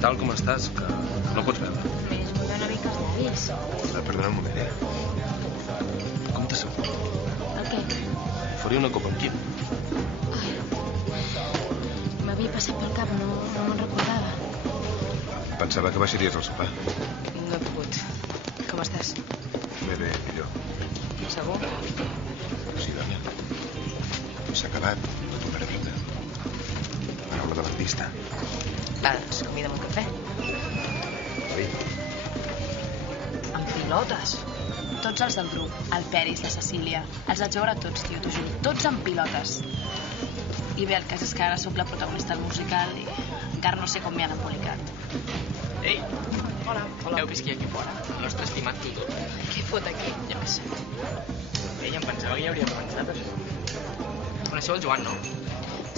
Tal com estàs, que no pots veure. Més vull una mica els llavis. Perdona un moment, Com t'ha semblat? El què? Faria una copa amb Quim. M'havia passat pel cap, no me'n recordava. Pensava que baixaries al sopar. No he pogut. Com estàs? Bé, millor. Segur? Sí, dona. S'ha acabat. La tornaré a prendre. Paraula de l'artista. Va, doncs convida'm un cafè. Oi? Amb pilotes. Tots els del Bru, el Peris, la Cecília. Els vaig veure tots, tio, t'ho juro. Tots amb pilotes. I bé, el cas és que ara soc la protagonista del musical i encara no sé com m'hi han embolicat. Ei, Hola. heu vist qui hi ha aquí fora? El nostre estimat tutor. Què fot aquí? Ja què sé. Ei, em pensava que ja hauria començat això. Coneixeu el Joan, no?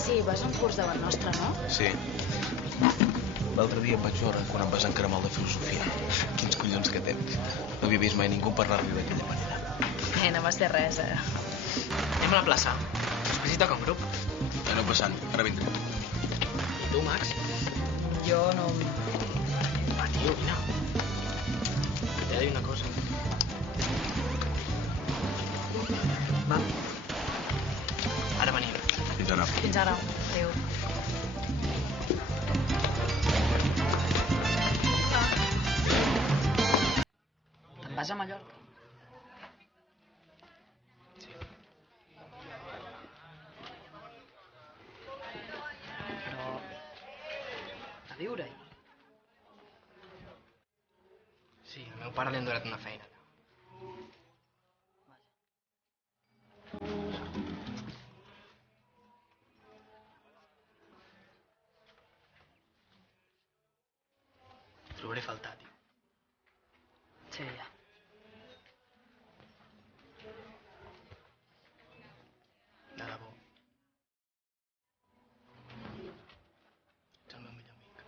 Sí, vas a un curs davant nostre, no? Sí. L'altre dia em vaig veure quan em vas encarar mal de filosofia. Quins collons que tens. No havia vist mai ningú parlar-li d'aquella manera. No vas fer res, Anem a la plaça. Us visita com grup. Aneu passant, ara vindré. I tu, Max? Jo no... Va, tio, vine. T'he de dir una cosa. Va. Ara venim. Fins ara. Fins ara. Adéu. Te'n vas a Mallorca? Sí. Però... a viure-hi. Sí, al meu pare li han donat una feina. Trobaré a faltar, tio. Sí, ja. De debò. Ets el meu millor amic.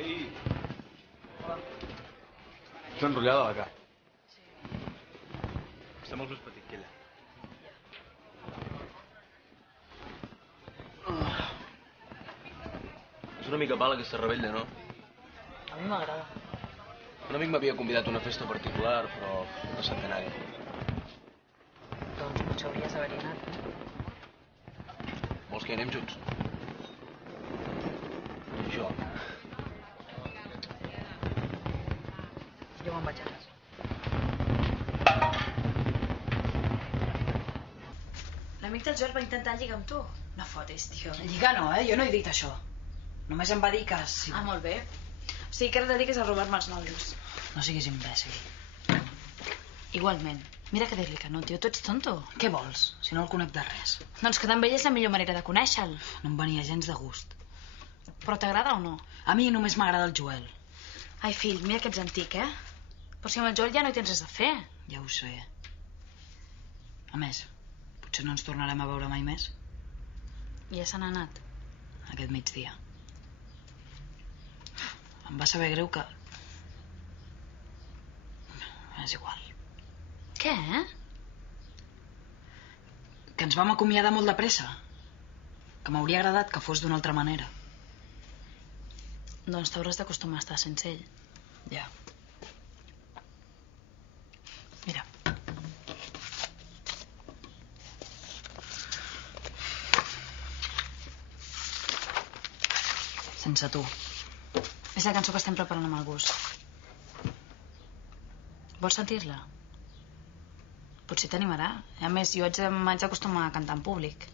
Ei! Està enrotllada la cara. Sí. Està molt més petit que ella. És una mica pala aquesta rebella, no? A mi m'agrada. Un amic m'havia convidat a una festa particular, però no sap anar-hi. Doncs potser hauries d'haver-hi anat. Vols que hi anem junts? Jo. Jo me'n vaig a casa. L'amic del Joel va intentar lligar amb tu. No fotis, tio. Lligar no, jo no he dit això. Només em va dir que... Si... Ah, molt bé. O sigui que ara et dediques a robar-me els nòvios. No siguis imbècil. Igualment. Mira que dir-li que no, tio. Tu ets tonto. Què vols, si no el conec de res? Doncs quedar amb ell és la millor manera de conèixer-lo. No em venia gens de gust. Però t'agrada o no? A mi només m'agrada el Joel. Ai, fill, mira que ets antic, Però si amb el Joel ja no hi tens res a fer. Ja ho sé. A més, potser no ens tornarem a veure mai més. Ja se n'ha anat. Aquest migdia. Em va saber greu que... És igual. Què, Que ens vam acomiadar molt de pressa. Que m'hauria agradat que fos d'una altra manera. Doncs t'hauràs d'acostumar a estar sense ell. Ja. Mira. Sense tu. És la cançó que estem preparant amb el Gus. Vols sentir-la? Potser t'animarà. A més, jo m'haig d'acostumar a cantar en públic.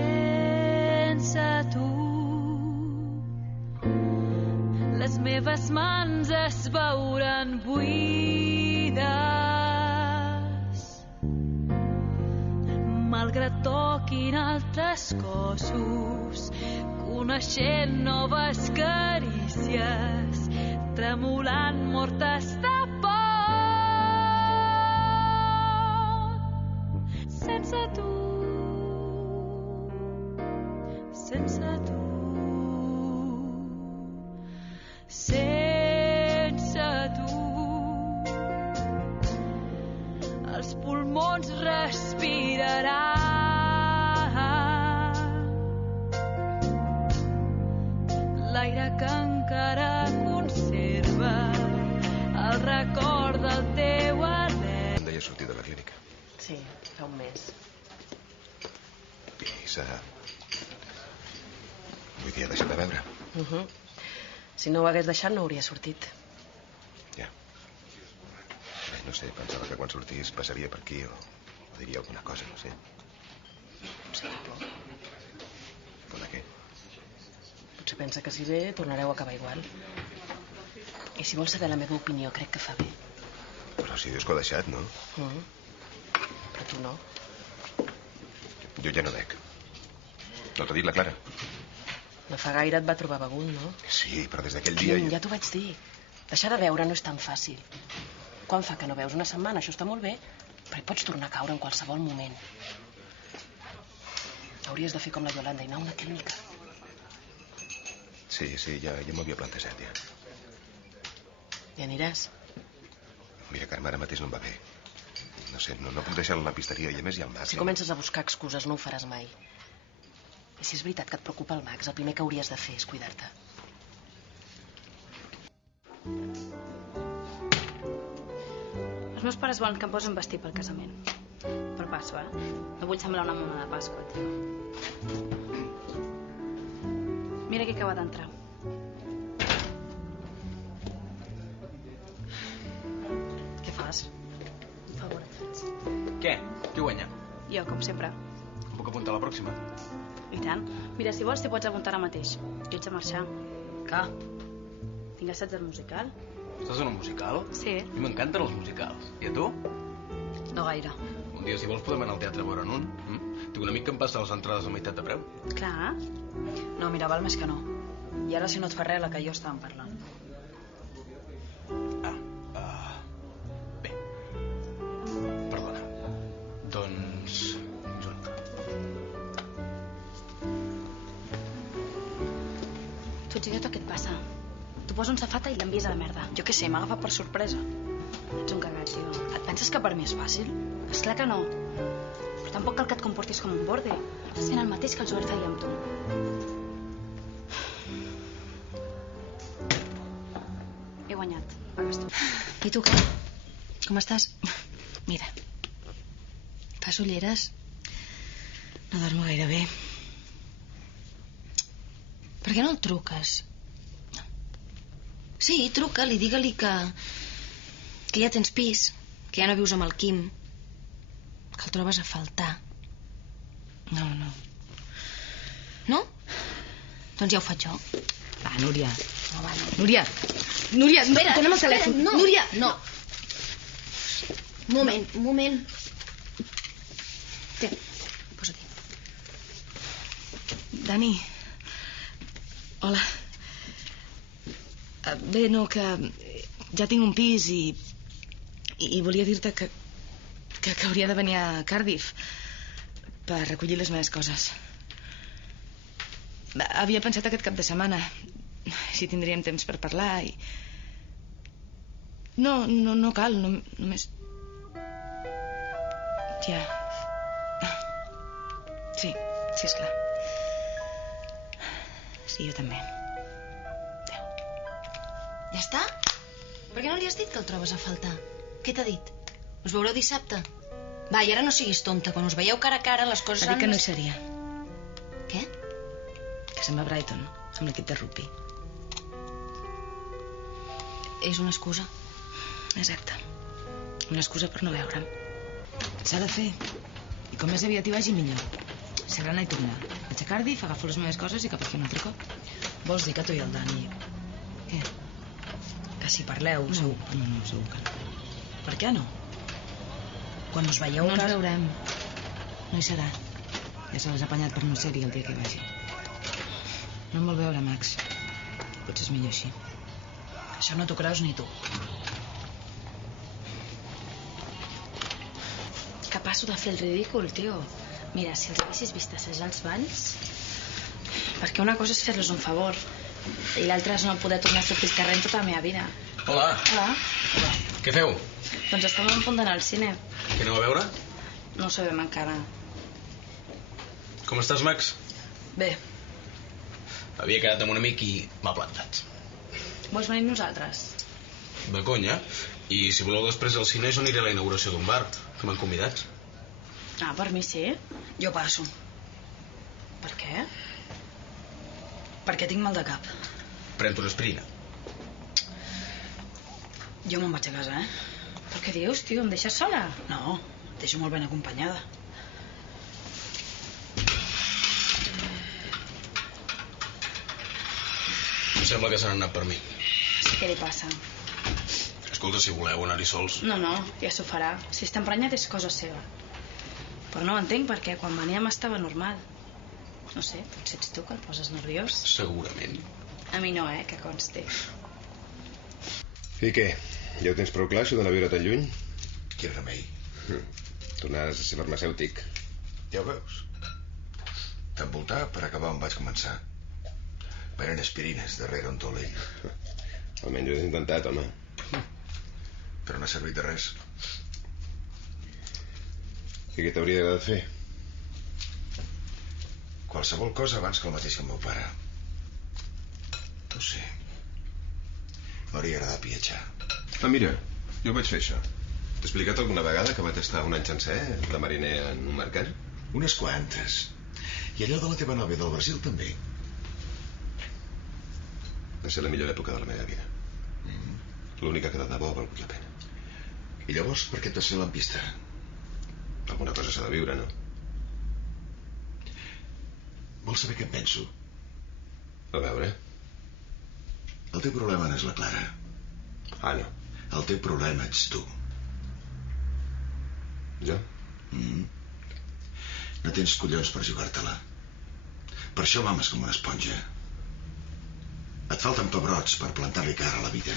Sense tu les meves mans es veuran buides. Mal malgrat toquin altres cossos, coneixent noves carícies, tremolant mortes de por. Sense tu, sense tu, sense tu, els pulmons respiraran l'aire que encara conserva el record del teu anhel. Em deia sortir de la clínica. Sí, fa un mes. I s'ha... Vull dir, ha deixat de beure. Si no ho hagués deixat, no hauria sortit. Ja. Bé, no sé, pensava que quan sortís passaria per aquí o diria alguna cosa, no sé. Sí, por. Por de què? Potser pensa que si ve tornareu a acabar igual. I si vols saber la meva opinió, crec que fa bé. Però si dius que ho ha deixat, no? Però tu no. Jo ja no bec. No t'ha dit la Clara? No fa gaire et va trobar begut, no? Sí, però des d'aquell dia... Ja t'ho vaig dir. Deixar de beure no és tan fàcil. Quan fa que no veus? Una setmana, això està molt bé, però hi pots tornar a caure en qualsevol moment. Hauries de fer com la Yolanda i anar a una clínica. Sí, ja m'ho havia plantejat, ja. Hi aniràs? Mira, Carme, ara mateix no em va bé. No sé, no puc deixar la lampisteria i a més hi ha el Max. Si comences a buscar excuses no ho faràs mai. I si és veritat que et preocupa el Max, el primer que hauries de fer és cuidar-te. Els meus pares volen que em posi un vestit pel casament. Però passo, No vull semblar una mona de Pasqua, tio. Mira qui acaba d'entrar. Què fas? Un favor et faig. Què? Qui guanya? Jo, com sempre. Em puc apuntar a la pròxima? I tant. Mira, si vols t'hi pots apuntar ara mateix. Jo haig de marxar. Que? Tinc assaig del musical. Estàs en un musical? Sí. A mi m'encanten els musicals. I a tu? No gaire. Un dia, si vols, podem anar al teatre a veure'n un. Tinc un amic que em passa les entrades a meitat de preu. Clar. No, mira, val més que no. I ara, si no et fa res, la que jo estàvem parlant. Bé. Perdona. Doncs... Junt. Tu, xiqueta, què et passa? Tu posa un safata i l'envies a la merda. Jo què sé, m'ha agafat per sorpresa. Ets un cagat, tio. Et penses que per mi és fàcil? Esclar que no. Però tampoc cal que et comportis com un borde. Estàs fent el mateix que el Joel feia amb tu. He guanyat. Pagues tu. I tu què? Com estàs? Mira, fas ulleres? No dormo gaire bé. Per què no el truques? Sí, truca-li, digue-li que ja tens pis, que ja no vius amb el Quim, que el trobes a faltar. No. No? Doncs ja ho faig jo. Va, Núria. No, va, no. Núria, Espera, donem el telèfon. No. Núria, no. Un moment. Té, posa-t'hi. Dani. Hola. Bé, no, que ja tinc un pis i volia dir-te que hauria de venir a Cardiff per recollir les meves coses. Havia pensat aquest cap de setmana si tindríem temps per parlar i... No cal, només... Ja... Sí, esclar. Sí, jo també. Ja està? Per què no li has dit que el trobes a faltar? Què t'ha dit? Us veureu dissabte? Va, i ara no siguis tonta. Quan us veieu cara a cara, les coses... Va dir que no hi seria. Què? Que se'n va a Brighton, amb l'equip de rugby. És una excusa. Exacte. Una excusa per no veure'm. S'ha de fer. I com més aviat hi vagi, millor. Serà anar i tornar. Vaig a Cardiff, agafo les meves coses i cap a fer un altre cop. Vols dir que tu i el Dani... Què? Que si parleu... No, segur que no. Per què no? Quan us veieu... No ens veurem. No hi serà. Ja se l'has apanyat per no ser-hi el dia que vagi. No em vol veure, Max. Potser és millor així. Això no t'ho creus ni tu. Que passo de fer el ridícul, tio. Mira, si els haguessis vist assajar els balls... Perquè una cosa és fer-los un favor i l'altra és no poder tornar a sortir al carrer en tota la meva vida. Hola. Hola. Què feu? Doncs estàvem a punt d'anar al cine. Què aneu a veure? No ho sabem encara. Com estàs, Max? Bé, Havia quedat amb un amic i m'ha plantat. Vols venir amb nosaltres? De conya. I si voleu després al cine jo aniré a la inauguració d'un bar, que m'han convidat. Ah, per mi sí. jo passo. Per què? Perquè tinc mal de cap. Pren-te una aspirina. Jo me'n vaig a casa, Però què dius, tio? Em deixes sola? No, et deixo molt ben acompanyada. Em sembla que s'han anat per mi. Sí, què li passa? Escolta, si voleu anar-hi sols... No, ja s'ho farà. Si està emprenyat és cosa seva. Però no ho entenc perquè quan veníem estava normal. No sé, potser ets tu que el poses nerviós. Segurament. A mi no, que consti. I què? Ja ho tens prou clar, això d'anar a viure tan lluny? Quin remei. Tornaràs a ser farmacèutic. Ja ho veus? T'envoltar per acabar on vaig començar. Prenent aspirines darrere un tolell. Almenys ho has intentat, home. Però no ha servit de res. I què t'hauria agradat fer? Qualsevol cosa abans que el mateix que el meu pare. No ho sé. M'hauria agradat viatjar. Ah, mira, jo vaig fer això. T'he explicat alguna vegada que vaig estar un any sencer de mariner en un mercant? Unes quantes. I allò de la teva nòvia del Brasil també. Va ser la millor època de la meva vida. L'única que de debò ha valgut la pena. I llavors per què et vas fer lampista? Alguna cosa s'ha de viure, no? Vols saber què em penso? A veure. El teu problema no és la Clara. Ah, no. El teu problema ets tu. Jo? No tens collons per jugar-te-la. Per això mames com una esponja. Et falten pebrots per plantar-li cara a la vida.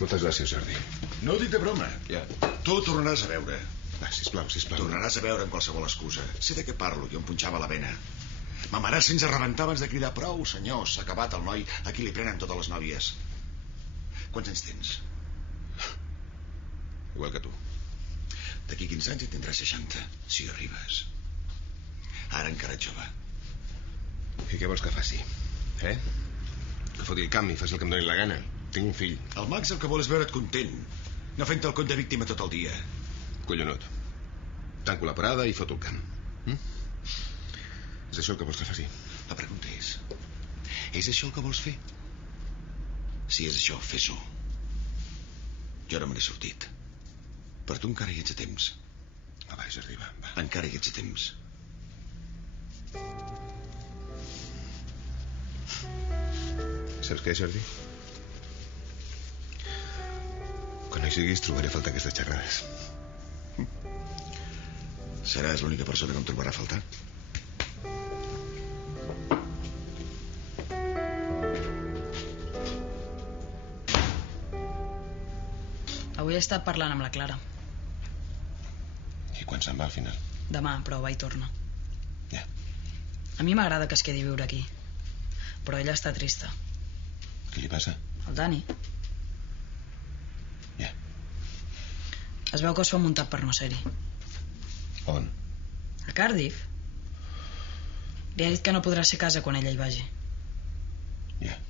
Moltes gràcies, Jordi. No ho dic de broma. Ja. Tu ho tornaràs a veure. Va, sisplau. Tornaràs a veure amb qualsevol excusa. Sé de què parlo, jo em punxava la vena. Mamaràs sense rebentar abans de cridar prou, senyor. S'ha acabat el noi a qui li prenen totes les nòvies. Quants anys tens? Igual que tu. D'aquí 15 anys en tindràs 60, si arribes. Ara encara ets jove. I què vols que faci? Que foti el camp i faci el que em doni la gana. Tinc un fill. El Max el que vol és veure't content, no fent el cony de víctima tot el dia. Collonut. Tanco la parada i foto el camp. És això el que vols que faci? La pregunta és això el que vols fer? Si és això, fes-ho. Jo no me n'he sortit. Però tu encara hi ets a temps. Va, Jordi, va. Encara hi ets a temps. Saps què, Jordi? Quan no hi siguis trobaré a faltar aquestes xerrades. Seràs l'única persona que em trobarà a faltar. Avui he estat parlant amb la Clara. I quan se'n va al final? Demà, però va i torna. Ja. A mi m'agrada que es quedi a viure aquí. Però ella està trista. Què li passa? El Dani. Ja. Es veu que es fa muntat per no ser-hi. On? A Cardiff. Li ha dit que no podrà ser a casa quan ella hi vagi. Ja.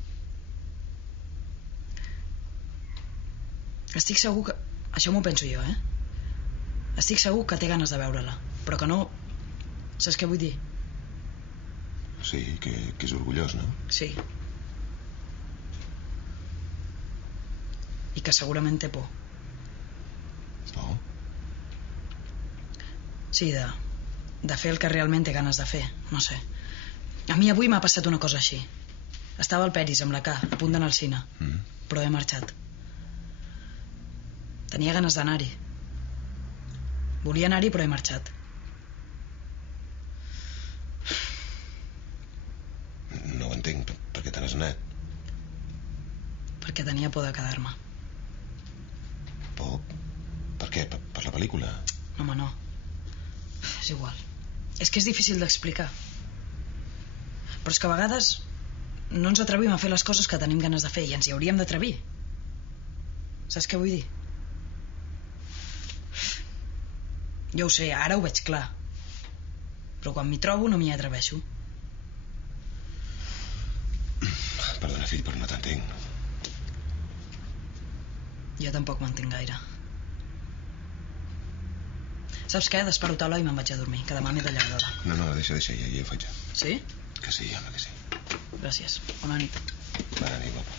Estic segur que... Això m'ho penso jo, Estic segur que té ganes de veure-la. Però que no... Saps què vull dir? Sí, que és orgullós, no? Sí. I que segurament té por. Por? Sí, de fer el que realment té ganes de fer. No sé. A mi avui m'ha passat una cosa així. Estava al Peris amb la K, a punt d'anar al cine. Però he marxat. Tenia ganes d'anar-hi. Volia anar-hi, però he marxat. entenc. Per què te n'has anat? Perquè tenia por de quedar-me. Por? Per què? Per la pel·lícula? No, home, no. És igual. És que és difícil d'explicar. Però és que a vegades no ens atrevim a fer les coses que tenim ganes de fer i ens hi hauríem d'atrevir. Saps què vull dir? Jo ho sé, ara ho veig clar. Però quan m'hi trobo no m'hi atreveixo. Perdona, fill, però no t'entenc. Jo tampoc m'entenc gaire. Saps què? Desperto l'Eloi i me'n vaig a dormir, que demà m'he de llevar d'hora. No, deixa, ja ho faig. Sí? Que sí, home, que sí. Gràcies. Bona nit. Bona nit, guapa.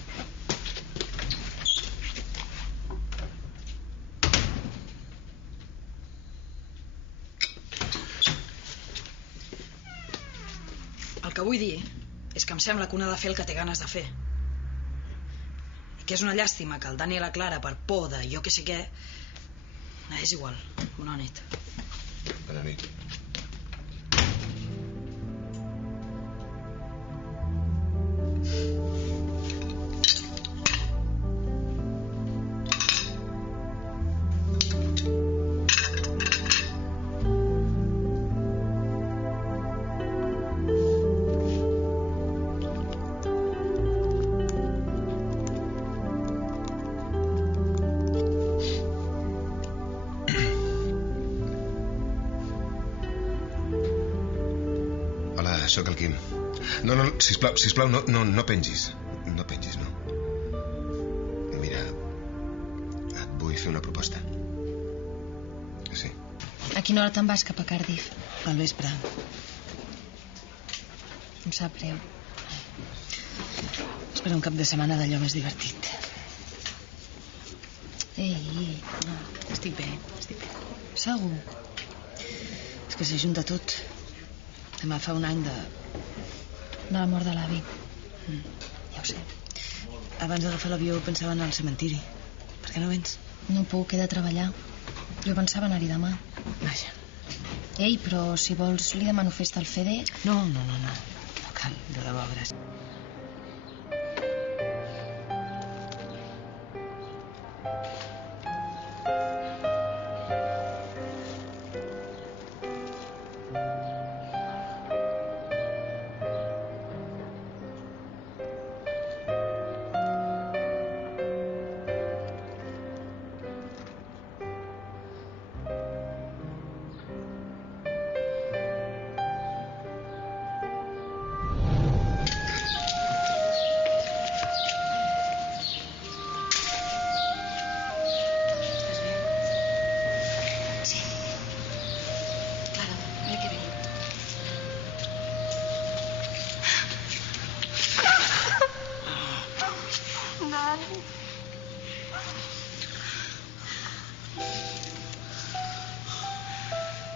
El que vull dir és que em sembla que un ha de fer el que té ganes de fer. I que és una llàstima que el Dani i la Clara, per por de jo que sé què... És igual. Bona nit. Bona nit. Sóc el Quim. No, sisplau, no pengis. No pengis, no. Mira, et vull fer una proposta. Sí. A quina hora te'n vas cap a Cardiff? Al vespre. Em sap greu. Espera un cap de setmana d'allò més divertit. Ei. No, estic bé. Segur? És que s'ajunta tot. Demà fa un any de la mort de l'avi. Ja ho sé. Abans d'agafar l'avió pensava anar al cementiri. Per què no vens? No puc, he de treballar. Jo pensava anar-hi demà. Vaja. Ei, però si vols li demano festa al Fede. No. No cal, de debò, gràcies.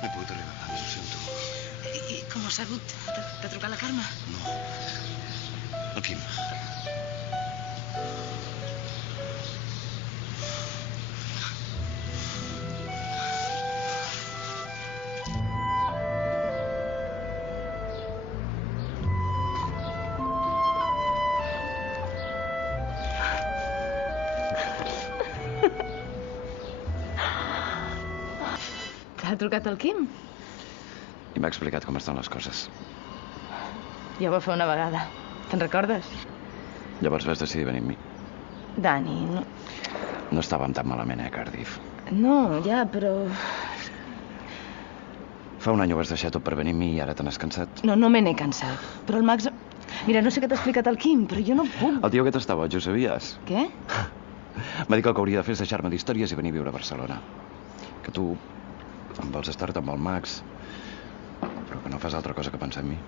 No he pogut arribar abans, ho sento. I com has sabut? T'ha trucat la Carme? No. El Quim. T'ha trucat el Quim? I m'ha explicat com estan les coses. Ja ho va fer una vegada. Te'n recordes? Llavors vas decidir venir amb mi. Dani, no... No estàvem tan malament, Cardiff? No, ja, però... Fa un any ho vas deixar tot per venir amb mi i ara te n'has cansat. No me n'he cansat. Però el Max... Mira, no sé què t'ha explicat el Quim, però jo no puc. El tio aquest està boig, ho sabies? Què? M'ha dit que el que hauria de fer és deixar-me d'històries i venir a viure a Barcelona. Que tu em vols estar-te amb el Max, però que no fas altra cosa que pensar en mi.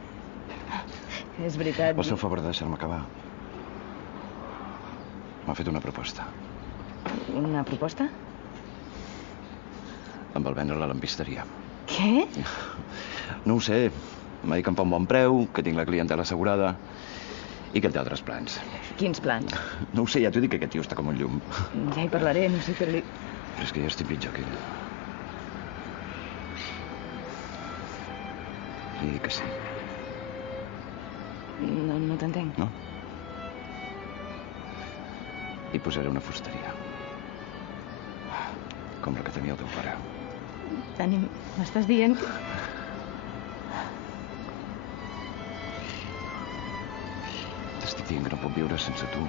És veritat. Vols fer el favor de deixar-me acabar? M'ha fet una proposta. Una proposta? Em vol vendre la lampisteria. Què? No ho sé. M'ha dit que em fa un bon preu, que tinc la clientela assegurada i que té altres plans. Quins plans? No ho sé, ja t'ho dic que aquest tio està com un llum. Ja hi parlaré, no sé què li... Però és que jo estic pitjor que ell. I dic que sí. No t'entenc. No? Hi posaré una fusteria. Com la que tenia el teu pare. Dani, m'estàs dient... T'estic dient que no puc viure sense tu.